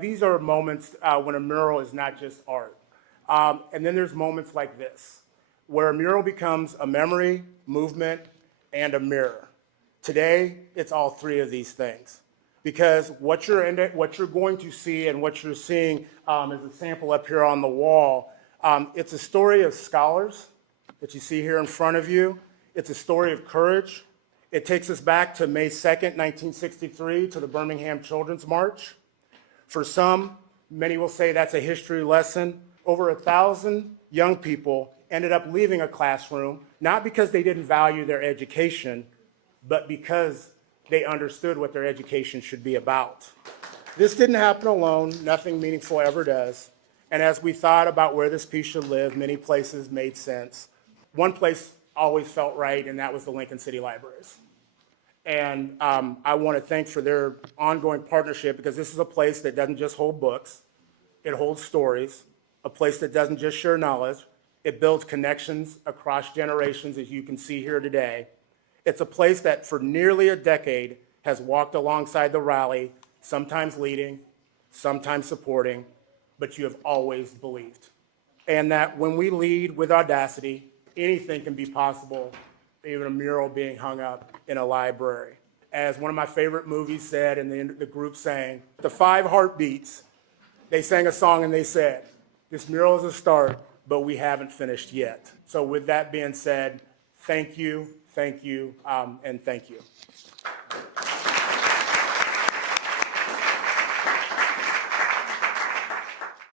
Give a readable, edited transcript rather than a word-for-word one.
These are moments when a mural is not just art. And then there's moments like this, where a mural becomes a memory, movement, and a mirror. Today, it's all three of these things. Because what you're going to see and what you're seeing is a sample up here on the wall. It's a story of scholars that you see here in front of you. It's a story of courage. It takes us back to May 2nd, 1963, to the Birmingham Children's March. For some, many will say that's a history lesson. Over 1,000 young people ended up leaving a classroom, not because they didn't value their education, but because they understood what their education should be about. This didn't happen alone. Nothing meaningful ever does. And as we thought about where this piece should live, many places made sense. One place always felt right, and that was the Lincoln City Libraries. And I want to thank for their ongoing partnership, because this is a place that doesn't just hold books, it holds stories, a place that doesn't just share knowledge, it builds connections across generations, as you can see here today. It's a place that for nearly a decade has walked alongside the rally, sometimes leading, sometimes supporting, but you have always believed. And that when we lead with audacity, anything can be possible, even a mural being hung up in a library. As one of my favorite movies said, and the group sang, the 5 Heartbeats, they sang a song and they said, this mural is a start, but we haven't finished yet. So with that being said, thank you, and thank you.